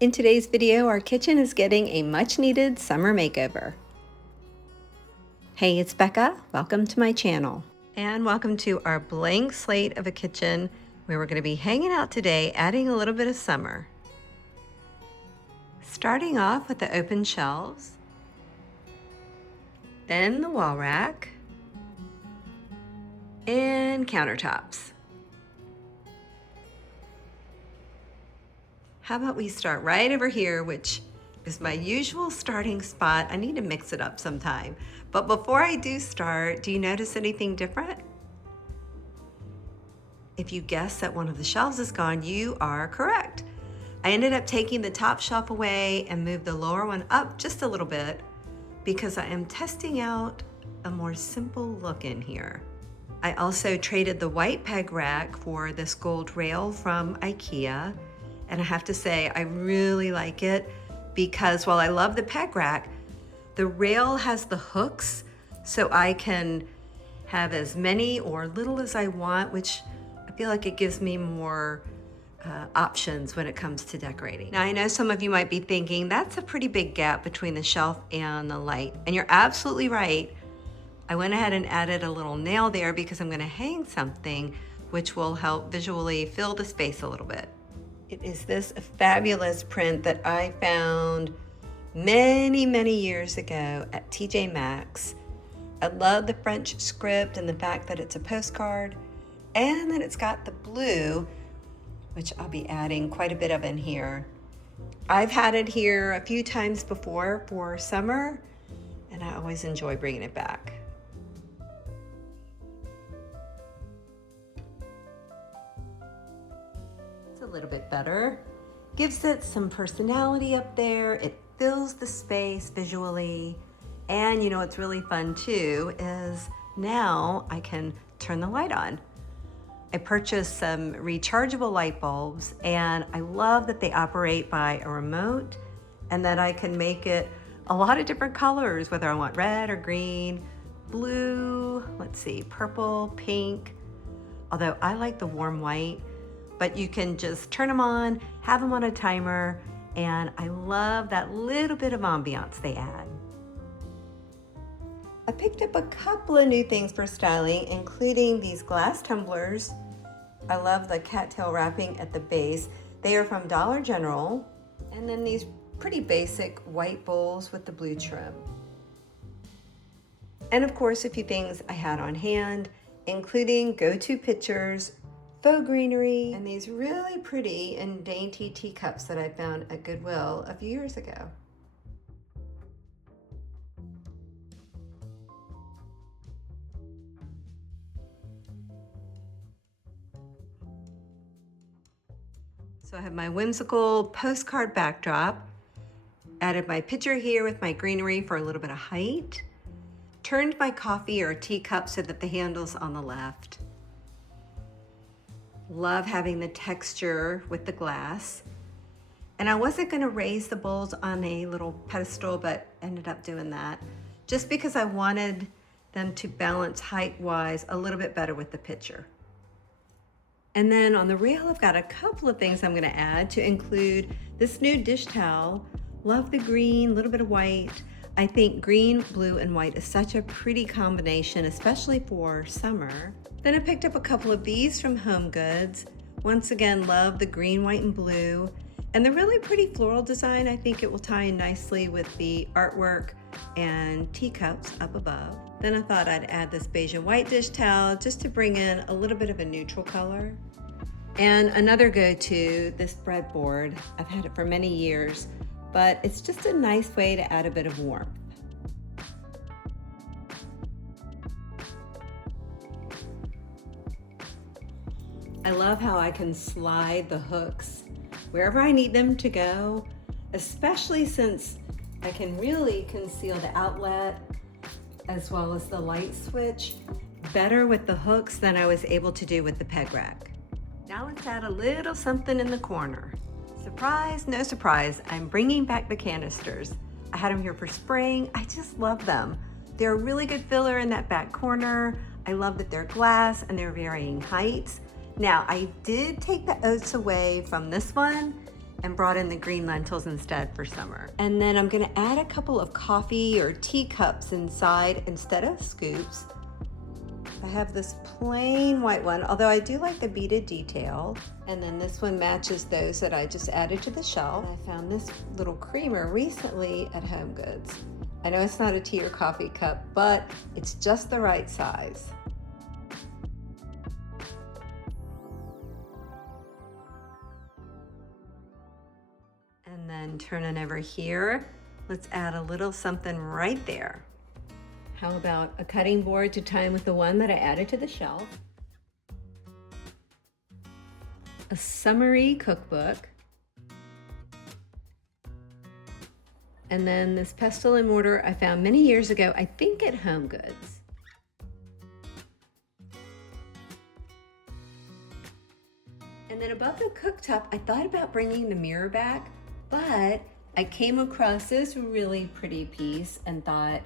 In today's video, our kitchen is getting a much needed summer makeover. Hey, it's Becca. Welcome to my channel. And welcome to our blank slate of a kitchen where we're going to be hanging out today, adding a little bit of summer. Starting off with the open shelves, then the wall rack, and countertops. How about we start right over here, which is my usual starting spot. I need to mix it up sometime. But before I do start, do you notice anything different? If you guess that one of the shelves is gone, you are correct. I ended up taking the top shelf away and moved the lower one up just a little bit because I am testing out a more simple look in here. I also traded the white peg rack for this gold rail from IKEA. And I have to say, I really like it because while I love the peg rack, the rail has the hooks so I can have as many or little as I want, which I feel like it gives me more options when it comes to decorating. Now, I know some of you might be thinking that's a pretty big gap between the shelf and the light, and you're absolutely right. I went ahead and added a little nail there because I'm going to hang something which will help visually fill the space a little bit. It is this fabulous print that I found many years ago at TJ Maxx. I love the French script and the fact that it's a postcard and that it's got the blue, which I'll be adding quite a bit of in here. I've had it here a few times before for summer, and I always enjoy bringing it back. A little bit better, gives it some personality up there. It fills the space visually, and you know what's really fun too is now I can turn the light on. I purchased some rechargeable light bulbs, and I love that they operate by a remote and that I can make it a lot of different colors, whether I want red or green, blue, let's see, purple, pink, although I like the warm white. But you can just turn them on, have them on a timer, and I love that little bit of ambiance they add. I picked up a couple of new things for styling, including these glass tumblers. I love the cattail wrapping at the base. They are from Dollar General. And then these pretty basic white bowls with the blue trim. And of course, a few things I had on hand, including go-to pitchers, faux greenery, and these really pretty and dainty teacups that I found at Goodwill a few years ago. So I have my whimsical postcard backdrop, added my pitcher here with my greenery for a little bit of height, turned my coffee or teacup so that the handle's on the left. Love having the texture with the glass. And I wasn't going to raise the bowls on a little pedestal, but ended up doing that just because I wanted them to balance height-wise a little bit better with the pitcher. And then on the rail, I've got a couple of things I'm going to add to include this new dish towel. Love the green, a little bit of white. I think green, blue, and white is such a pretty combination, especially for summer. Then I picked up a couple of these from Home Goods. Once again, love the green, white, and blue. And the really pretty floral design, I think it will tie in nicely with the artwork and teacups up above. Then I thought I'd add this beige and white dish towel just to bring in a little bit of a neutral color. And another go-to, this breadboard. I've had it for many years, but it's just a nice way to add a bit of warmth. I love how I can slide the hooks wherever I need them to go, especially since I can really conceal the outlet as well as the light switch better with the hooks than I was able to do with the peg rack. Now let's add a little something in the corner. Surprise, no surprise, I'm bringing back the canisters. I had them here for spring. I just love them. They're a really good filler in that back corner. I love that they're glass and they're varying heights. Now, I did take the oats away from this one and brought in the green lentils instead for summer. And then I'm gonna add a couple of coffee or tea cups inside instead of scoops. I have this plain white one, although I do like the beaded detail. And then this one matches those that I just added to the shelf. I found this little creamer recently at HomeGoods. I know it's not a tea or coffee cup, but it's just the right size. And then turning over here, let's add a little something right there. How about a cutting board to tie in with the one that I added to the shelf? A summery cookbook. And then this pestle and mortar I found many years ago, I think at HomeGoods. And then above the cooktop, I thought about bringing the mirror back, but I came across this really pretty piece and thought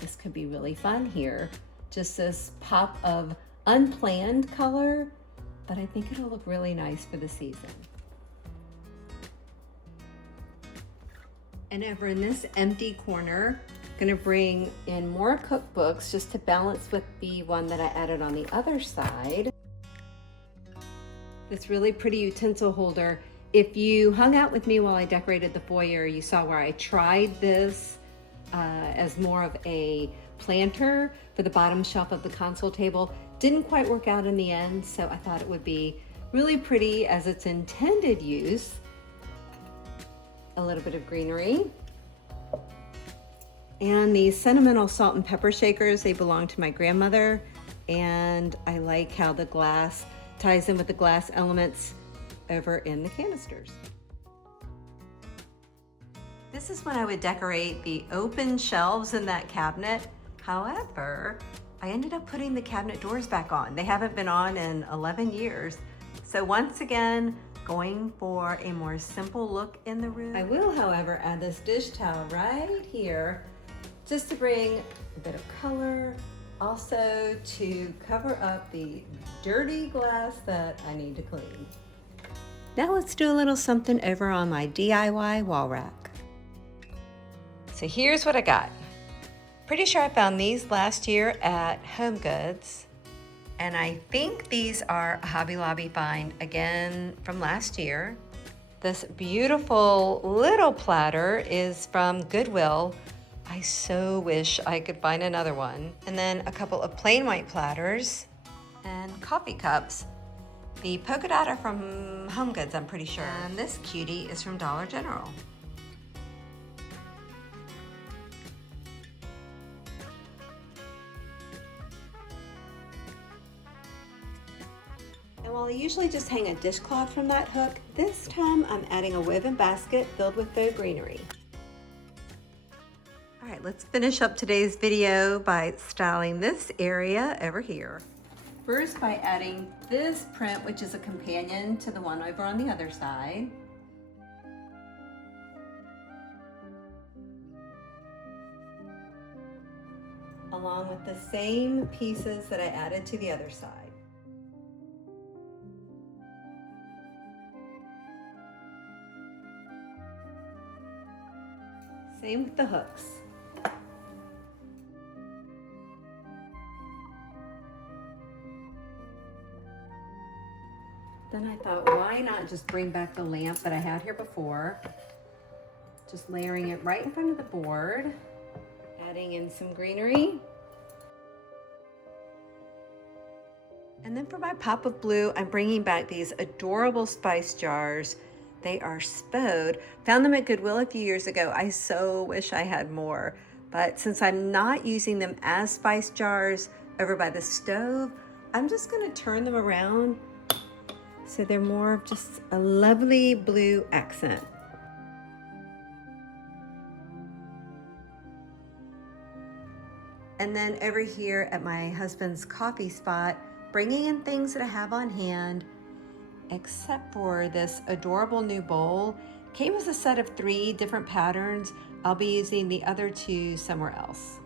this could be really fun here. Just this pop of unplanned color, but I think it'll look really nice for the season. And over in this empty corner, I'm gonna bring in more cookbooks just to balance with the one that I added on the other side. This really pretty utensil holder. If you hung out with me while I decorated the foyer, you saw where I tried this as more of a planter for the bottom shelf of the console table. Didn't quite work out in the end, so I thought it would be really pretty as its intended use. A little bit of greenery. And these sentimental salt and pepper shakers, they belong to my grandmother, and I like how the glass ties in with the glass elements over in the canisters. This is when I would decorate the open shelves in that cabinet. However, I ended up putting the cabinet doors back on. They haven't been on in 11 years. So once again, going for a more simple look in the room. I will, however, add this dish towel right here just to bring a bit of color, also to cover up the dirty glass that I need to clean. Now let's do a little something over on my DIY wall rack. So here's what I got. Pretty sure I found these last year at HomeGoods. And I think these are a Hobby Lobby find again from last year. This beautiful little platter is from Goodwill. I so wish I could find another one. And then a couple of plain white platters and coffee cups. The polka dot are from HomeGoods, I'm pretty sure. And this cutie is from Dollar General. And while I usually just hang a dishcloth from that hook, this time I'm adding a woven basket filled with faux greenery. All right, let's finish up today's video by styling this area over here. First by adding this print, which is a companion to the one over on the other side. Along with the same pieces that I added to the other side. Same with the hooks. Then I thought, why not just bring back the lamp that I had here before? Just layering it right in front of the board, adding in some greenery. And then for my pop of blue, I'm bringing back these adorable spice jars. They are spode. Found them at Goodwill a few years ago. I so wish I had more. But since I'm not using them as spice jars over by the stove, I'm just gonna turn them around so they're more of just a lovely blue accent. And then over here at my husband's coffee spot, bringing in things that I have on hand, except for this adorable new bowl. Came as a set of 3 different patterns. I'll be using the other 2 somewhere else.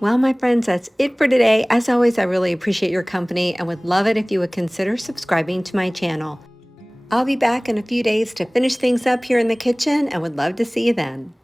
Well, my friends, that's it for today. As always, I really appreciate your company and would love it if you would consider subscribing to my channel. I'll be back in a few days to finish things up here in the kitchen and would love to see you then.